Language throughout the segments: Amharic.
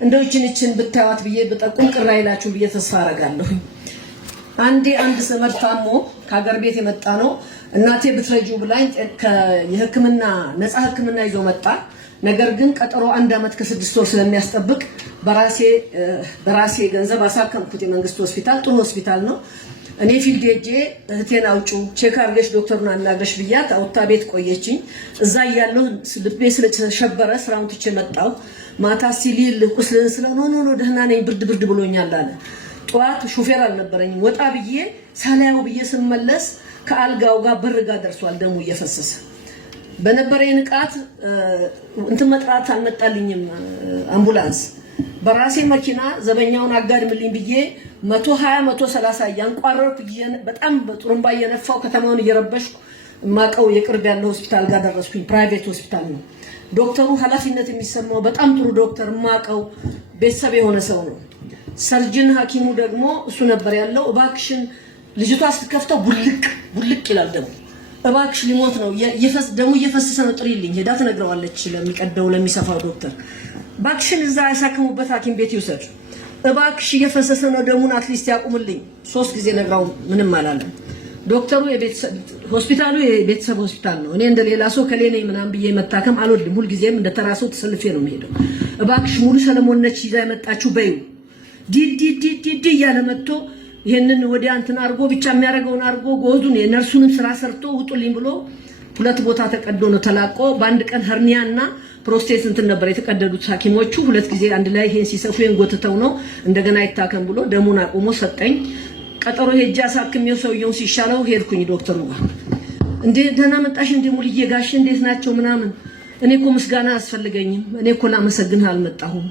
እንደው እቺን ብታዩት ብዬ በጠቁም ቅር አይላችሁ ብዬ ተስፋ አረጋለሁ። አንድ ዘመድ ታሞ ከሀገር ቤት የመጣ ነው። እናቴ ብትረጂው ብላኝ የህክምና ነፃ ህክምና ይዞ መጣ። ነገር ግን ቀጠሮ 1 አመት ከ6 ወር ስለሚያስጠብቅ በራሴ ገንዘብ አሳከምኩት። የመንግስት ሆስፒታል ጥሩ ሆስፒታል ነው። እኔ ፊልድ ሄጄ እህቴን አውጩ ቼክ አድርገሽ ዶክተሩን አናግረሽ ብያት አውጥታ ቤት ቆየችኝ። እዛ እያለሁ ልቤ ስለተሸበረ ስራውን ትቼ መጣሁ። ማታ ሲሊል ቁስልን ስለሆነ ደህና ነኝ ብርድ ብሎኛል አለ። ጠዋት ሹፌር አልነበረኝም። ወጣ ብዬ ሳላየው ብዬ ስመለስ ከአልጋው ጋር በር ጋር ደርሷል ደሙ እየፈሰሰ። በነበረኝ ንቃት እንትን መጥራት አልመጣልኝም አምቡላንስ። በራሴ መኪና ዘበኛውን አጋድምልኝ ብዬ 120 130 ያንቋረርኩ በጣም በጥሩምባ እየነፋው ከተማውን እየረበሽኩ ማቀው የቅርብ ያለው ሆስፒታል ጋር ደረስኩኝ። ፕራይቬት ሆስፒታል ነው። ዶክተሩ ኃላፊነት የሚሰማው በጣም ጥሩ ዶክተር ማቀው ቤተሰብ የሆነ ሰው ነው። ሰርጅን ሐኪሙ ደግሞ እሱ ነበር ያለው። እባክሽን ልጅቷ ስትከፍተው ቡልቅ ይላል ደሙ። እባክሽ ሊሞት ነው ደሙ እየፈሰሰ ነው ጥሪልኝ። ሄዳ ትነግረዋለች ለሚቀደው ለሚሰፋው ዶክተር። እባክሽን እዛ ያሳክሙበት ሐኪም ቤት ይውሰድ። እባክሽ እየፈሰሰ ነው ደሙን አትሊስት ያቁምልኝ። 3 ጊዜ ነግራው ምንም አላለም። ዶክተሩ ሆስፒታሉ የቤተሰብ ሆስፒታል ነው። እኔ እንደሌላ ሰው ከሌኔ ምናምን ብዬ መታከም አልወድም። ሁሉ ጊዜም እንደተራሰው ተሰልፌ ነው የሚሄደው። እባክሽ ሙሉ ሰለሞን ነች ይዛ የመጣችው በዩ ዲዲ እያለ መጥቶ ይሄንን ወዲያ እንትን አርጎ ብቻ የሚያደርገውን አርጎ ጎዙን የነርሱንም ስራ ሰርቶ ውጡልኝ ብሎ 2 ቦታ ተቀዶ ነው ተላቆ። በአንድ ቀን ሄርኒያና ፕሮስቴት እንትን ነበር የተቀደዱት ሐኪሞቹ 2 ጊዜ አንድ ላይ ይሄን ሲሰፉ ጎትተው ነው እንደገና ይታከም ብሎ ደሙን አቆሞ ሰጠኝ። ቀጠሮ ሄጃ ሳክሜው ሰውየው ሲሻለው ሄድኩኝ ዶክተሩ ጋር። እንዴ ደህና መጣሽ እንዴ ሙልዬ ጋሽ እንዴት ናቸው ምናምን። እኔ እኮ ምስጋና አያስፈልገኝም። እኔ እኮ ላመሰግንህ አልመጣሁም።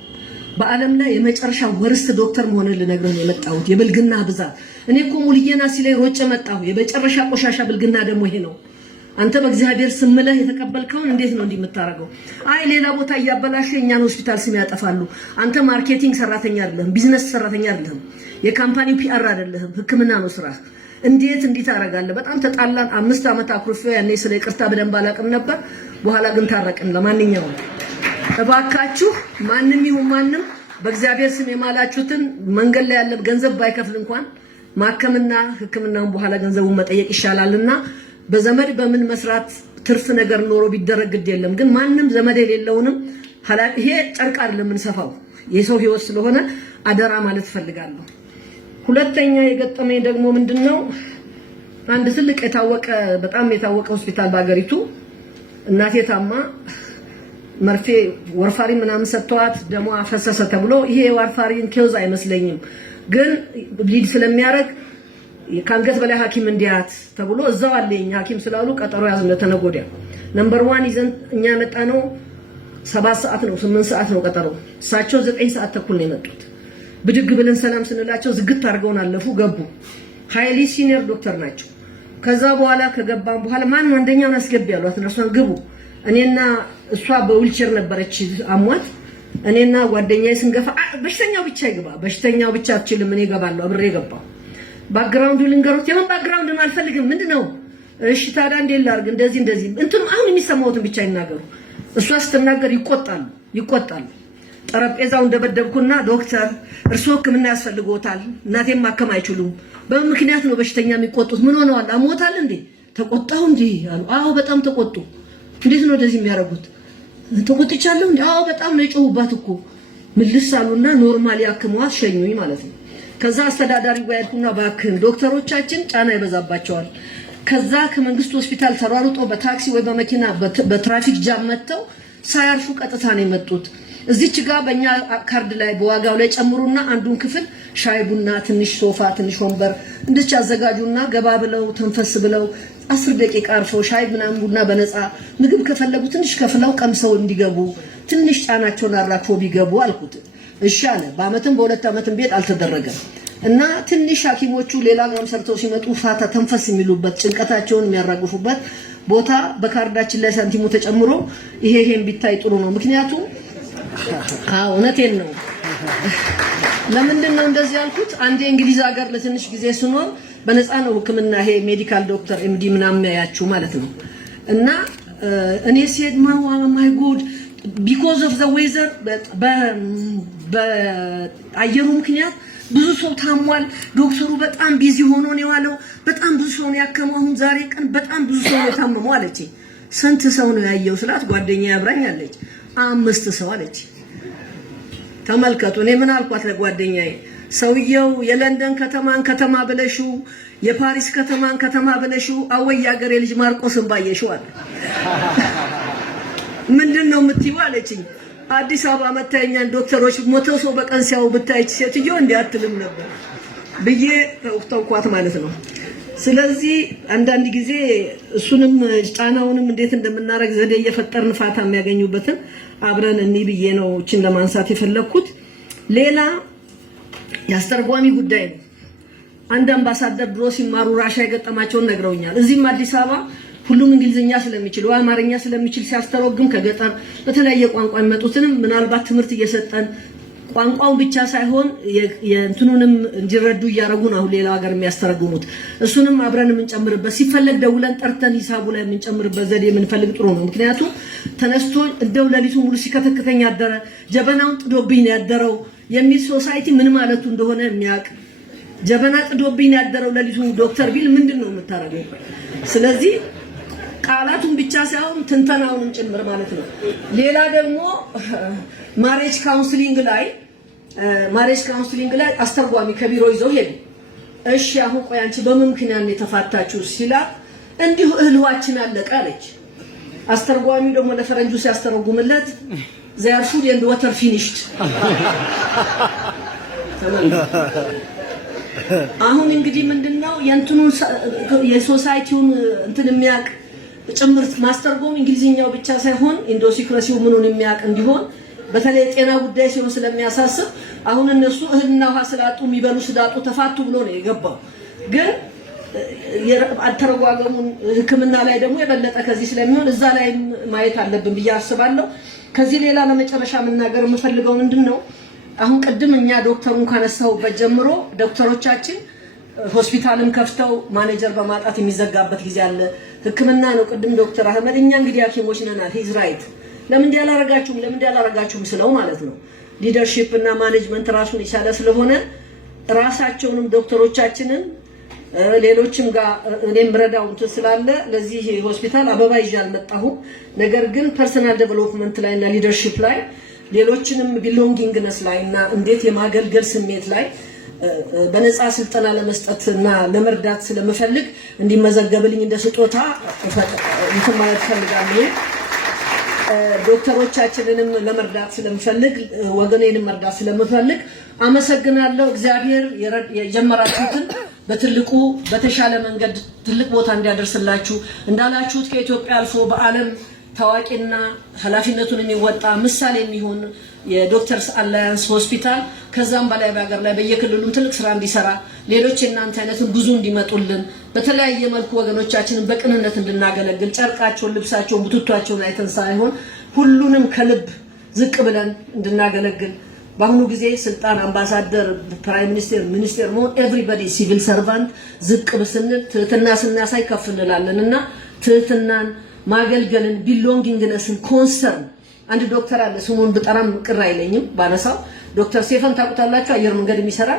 በአለም ላይ የመጨረሻ ወርስት ዶክተር መሆን ልነግርህ ነው የመጣሁት። የብልግና ብዛት እኔ እኮ ሙልዬና ሲለኝ ሮጬ መጣሁ። የመጨረሻ ቆሻሻ ብልግና ደግሞ ይሄ ነው። አንተ በእግዚአብሔር ስምለህ የተቀበልከውን እንዴት ነው እንዲምታረገው? አይ ሌላ ቦታ እያበላሸ እኛን ሆስፒታል ስም ያጠፋሉ። አንተ ማርኬቲንግ ሰራተኛ አይደለህም፣ ቢዝነስ ሰራተኛ አይደለህም፣ የካምፓኒው ፒአር አይደለህም፣ ህክምና ነው ስራ። እንዴት አረጋለህ? በጣም ተጣላን። 5 አመት አኩርፌው ያኔ ስለ ይቅርታ በደንብ አላውቅም ነበር። በኋላ ግን ታረቅን። ለማንኛውም እባካችሁ ማንንም ይሁን ማንም በእግዚአብሔር ስም የማላችሁትን መንገድ ላይ ያለ ገንዘብ ባይከፍል እንኳን ማከምና ህክምናውን በኋላ ገንዘቡን መጠየቅ ይሻላልና በዘመድ በምን መስራት ትርፍ ነገር ኖሮ ቢደረግ ግድ የለም። ግን ማንም ዘመድ የሌለውንም ይሄ ጨርቅ አይደለም የምንሰፋው የሰው ህይወት ስለሆነ አደራ ማለት ፈልጋለሁ። ሁለተኛ የገጠመኝ ደግሞ ምንድነው አንድ ትልቅ በጣም የታወቀ ሆስፒታል በአገሪቱ እናቴ ታማ መርፌ ወርፋሪ ምናምን ሰጥቷት ደሞ አፈሰሰ ተብሎ ይሄ ወርፋሪን ኬዝ አይመስለኝም ግን ብሊድ ስለሚያረግ ከአንገት በላይ ሐኪም እንዲያት ተብሎ እዛው አለኝ ሐኪም ስላሉ ቀጠሮ ያዝን ለተነጎዲያ ነምበር 1 ይዘን እኛ መጣ ነው 7 ሰዓት ነው 8 ሰዓት ነው ቀጠሮ። እሳቸው 9 ሰዓት ተኩል ነው የመጡት። ብድግ ብለን ሰላም ስንላቸው ዝግት አድርገውን አለፉ ገቡ። ሃይሊ ሲኒየር ዶክተር ናቸው። ከዛ በኋላ ከገባን በኋላ ማን ነው አንደኛውን አስገቢ ያሏት እነርሱን ግቡ። እኔና እሷ በዊልቸር ነበረች አሟት። እኔና ጓደኛዬ ስንገፋ በሽተኛው ብቻ ይገባ በሽተኛው ብቻ አትችልም እኔ ገባለሁ አብሬ ገባው። ባክግራውንዱ ልንገሩት የምን ባክግራውንድ ነው አልፈልግም ምንድነው እሺ ታዲያ እንዴ ላርግ እንደዚህ እንትም አሁን የሚሰማውትን ብቻ ይናገሩ። እሷ ስትናገር ይቆጣሉ። ጠረጴዛውን ደበደብኩና ዶክተር እርሶ ህክምና ያስፈልጎታል እናቴም ማከም አይችሉም። በምን ምክንያት ነው በሽተኛ የሚቆጡት? ምን ሆነዋል? አሞታል እንዴ? ተቆጣው እንዴ አሉ። አዎ በጣም ተቆጡ። እንዴት ነው እንደዚህ የሚያረጉት? ተቆጥቻለሁ እንዴ? አዎ በጣም ነው የጮሁባት እኮ ምልስ አሉና ኖርማሊ አክሟት ሸኙኝ ማለት ነው። ከዛ አስተዳዳሪ ጋር ሄድኩና ባክን ዶክተሮቻችን ጫና ይበዛባቸዋል። ከዛ ከመንግስት ሆስፒታል ተሯሩጦ በታክሲ ወይ በመኪና በትራፊክ ጃም መጥተው ሳያርፉ ቀጥታ ነው የመጡት። እዚች ጋር በእኛ ካርድ ላይ በዋጋው ላይ ጨምሩና አንዱን ክፍል ሻይ ቡና ትንሽ ሶፋ ትንሽ ወንበር እንድቻ አዘጋጁና ገባ ብለው ተንፈስ ብለው 10 ደቂቃ አርፈው ሻይ ምናምን ቡና በነፃ ምግብ ከፈለጉ ትንሽ ከፍለው ቀምሰው እንዲገቡ ትንሽ ጫናቸውን አራክፎ ቢገቡ አልኩት። እሺ አለ። በአመትም በ2 አመትም ቤት አልተደረገም እና ትንሽ ሐኪሞቹ ሌላ ጋር ሰርተው ሲመጡ ፋታ ተንፈስ የሚሉበት ጭንቀታቸውን የሚያራግፉበት ቦታ በካርዳችን ላይ ሳንቲሙ ተጨምሮ ይሄን ቢታይ ጥሩ ነው። ምክንያቱም እውነቴን ነው። ለምንድን ነው እንደዚህ ያልኩት? አንዴ እንግሊዝ ሀገር ለትንሽ ጊዜ ስኖር በነፃ ነው ህክምና ይሄ ሜዲካል ዶክተር ኤምዲ ምናምን ያያችሁ ማለት ነው። እና እኔ ሲሄድ ማይ ጉድ because of the weather በአየሩ ምክንያት ብዙ ሰው ታሟል ዶክተሩ በጣም ቢዚ ሆኖ ነው ያለው በጣም ብዙ ሰው ነው ያከመው አሁን ዛሬ ቀን በጣም ብዙ ሰው ነው ታመመው አለች ስንት ሰው ነው ያየው ስላት ጓደኛዬ አብራኛለች 5 ሰው አለች ተመልከቱ እኔ ምን አልኳት ለጓደኛዬ ሰውየው የለንደን ከተማ ብለሹ የፓሪስ ከተማ ብለሹ አወይ ያገሬ ልጅ ማርቆስን ባየሽው አለ ምንድነው የምትይው አለችኝ አዲስ አበባ መታየኛን ዶክተሮች ሞተው ሰው በቀን ሲያው ብታይች ሴትዮ እንዲያትልም ነበር ብዬ ተውኳት ማለት ነው ስለዚህ አንዳንድ ጊዜ እሱንም ጫናውንም እንዴት እንደምናረግ ዘዴ እየፈጠርን ፋታ የሚያገኙበትን አብረን እንይ ብዬ ነው እቺን ለማንሳት የፈለኩት ሌላ ያስተርጓሚ ጉዳይ ነው አንድ አምባሳደር ድሮ ሲማሩ ራሻ የገጠማቸውን ነግረውኛል እዚህም አዲስ አበባ ሁሉም እንግሊዝኛ ስለሚችል ወይ አማርኛ ስለሚችል ሲያስተረጉም ከገጠር በተለያየ ቋንቋ የሚመጡትንም ምናልባት ትምህርት እየሰጠን ቋንቋው ብቻ ሳይሆን የእንትኑንም እንዲረዱ ያረጉ ነው ሌላ ሀገር የሚያስተረጉሙት እሱንም አብረን የምንጨምርበት ሲፈለግ ደውለን ጠርተን ሂሳቡ ላይ የምንጨምርበት ዘዴ የምንፈልግ ጥሩ ነው ምክንያቱም ተነስቶ እንደው ለሊቱ ሙሉ ሲከተከተኛ ያደረ ጀበናውን ጥዶብኝ ያደረው የሚል ሶሳይቲ ምን ማለቱ እንደሆነ የሚያውቅ ጀበና ጥዶብኝ ያደረው ለሊቱ ዶክተር ቢል ምንድነው የምታረገው ስለዚህ ቃላቱን ብቻ ሳይሆን ትንተናውንም ጭምር ማለት ነው ሌላ ደግሞ ማሬጅ ካውንስሊንግ ላይ አስተርጓሚ ከቢሮ ይዘው ሄዱ እሺ አሁን ቆይ አንቺ በምን ምክንያት የተፋታችሁ ሲላት እንዲሁ እህልዋችን አለቀ አለች አስተርጓሚ ደግሞ ለፈረንጁ ሲያስተረጉምለት their food and water finished አሁን እንግዲህ ምንድነው የእንትኑን የሶሳይቲውን እንትን የሚያቅ ጭምርት ማስተርጎም እንግሊዝኛው ብቻ ሳይሆን ኢንዶሲክራሲው ምኑን የሚያቅ እንዲሆን በተለይ ጤና ጉዳይ ሲሆን ስለሚያሳስብ አሁን እነሱ እህልና ውሃ ስላጡ የሚበሉ ስዳጡ ተፋቱ ብሎ ነው የገባው ግን አተረጓገሙን ህክምና ላይ ደግሞ የበለጠ ከዚህ ስለሚሆን እዛ ላይ ማየት አለብን ብዬ አስባለሁ ከዚህ ሌላ ለመጨረሻ መናገር የምፈልገው ምንድነው አሁን ቀድም እኛ ዶክተሩን ካነሳውበት ጀምሮ ዶክተሮቻችን ሆስፒታልም ከፍተው ማኔጀር በማጣት የሚዘጋበት ጊዜ አለ ህክምና ነው ቀድም ዶክተር አህመድ እኛ እንግዲህ ሐኪሞች ነን ሂዝ ራይት ለምን ያላረጋችሁም ስለው ማለት ነው ሊደርሺፕ እና ማኔጅመንት ራሱን ይቻለ ስለሆነ ራሳቸውንም ዶክተሮቻችንን ሌሎችም ጋር እኔም ረዳው እንት ስላለ ለዚህ ሆስፒታል አበባ ይዣል መጣሁ ነገር ግን ፐርሰናል ዴቨሎፕመንት ላይ እና ሊደርሺፕ ላይ ሌሎችንም ቢሎንጊንግነስ ላይና እንዴት የማገልገል ስሜት ላይ በነፃ ስልጠና ለመስጠትና ለመርዳት ስለምፈልግ እንዲመዘገብልኝ እንደ ስጦታ ማለት ፈልጋለሁ ዶክተሮቻችንንም ለመርዳት ስለምፈልግ ወገኔንም መርዳት ስለምፈልግ አመሰግናለሁ እግዚአብሔር የጀመራችሁትን በትልቁ በተሻለ መንገድ ትልቅ ቦታ እንዲያደርስላችሁ እንዳላችሁት ከኢትዮጵያ አልፎ በአለም ታዋቂና ኃላፊነቱን የሚወጣ ምሳሌ የሚሆን የዶክተርስ አላያንስ ሆስፒታል ከዛም በላይ በአገር ላይ በየክልሉም ትልቅ ስራ እንዲሰራ ሌሎች እናንተ አይነትን ብዙ እንዲመጡልን በተለያየ መልኩ ወገኖቻችንን በቅንነት እንድናገለግል ጨርቃቸውን ልብሳቸውን ቡትቷቸውን አይተን ሳይሆን ሁሉንም ከልብ ዝቅ ብለን እንድናገለግል በአሁኑ ጊዜ ስልጣን አምባሳደር ፕራይም ሚኒስተር ሞ ኤቭሪባዲ ሲቪል ሰርቫንት ዝቅ ብስንል ትህትና ስናሳይ ከፍ እንላለንና ትህትናን ማገልገልን ቢሎንጊንግነስን ኮንሰርን አንድ ዶክተር አለ ስሙን በጣም ቅር አይለኝም ባነሳው ዶክተር ሴፈን ታውቁታላችሁ አየር መንገድ የሚሰራ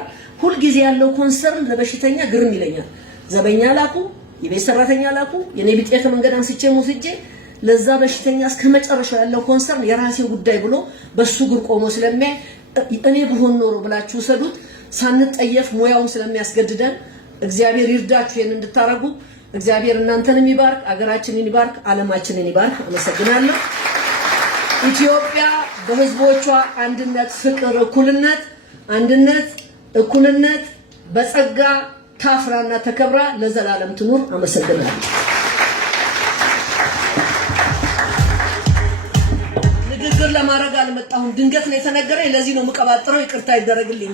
ሁሉ ጊዜ ያለው ኮንሰርን ለበሽተኛ ግርም ይለኛል ዘበኛ ላኩ የቤት ሰራተኛ ላኩ የኔ ቢጤ ከመንገድ አንስቼ ሙስጄ ለዛ በሽተኛ እስከመጨረሻው ያለው ኮንሰርን የራሴ ጉዳይ ብሎ በሱ ግር ቆሞ ስለሚያይ እኔ ብሆን ኖሮ ብላችሁ ሰዱት ሳንጠየፍ ሙያውን ስለሚያስገድደን እግዚአብሔር ይርዳችሁ ይሄን እንድታረጉ እግዚአብሔር እናንተንም ይባርክ አገራችንን ይባርክ ዓለማችንን ይባርክ አመሰግናለሁ ኢትዮጵያ በህዝቦቿ አንድነት ፍቅር እኩልነት በጸጋ ታፍራና ተከብራ ለዘላለም ትኑር አመሰግናለሁ ንግግር ለማድረግ አልመጣሁም ድንገት ነው የተነገረኝ ለዚህ ነው መቀባጥረው ይቅርታ ይደረግልኝ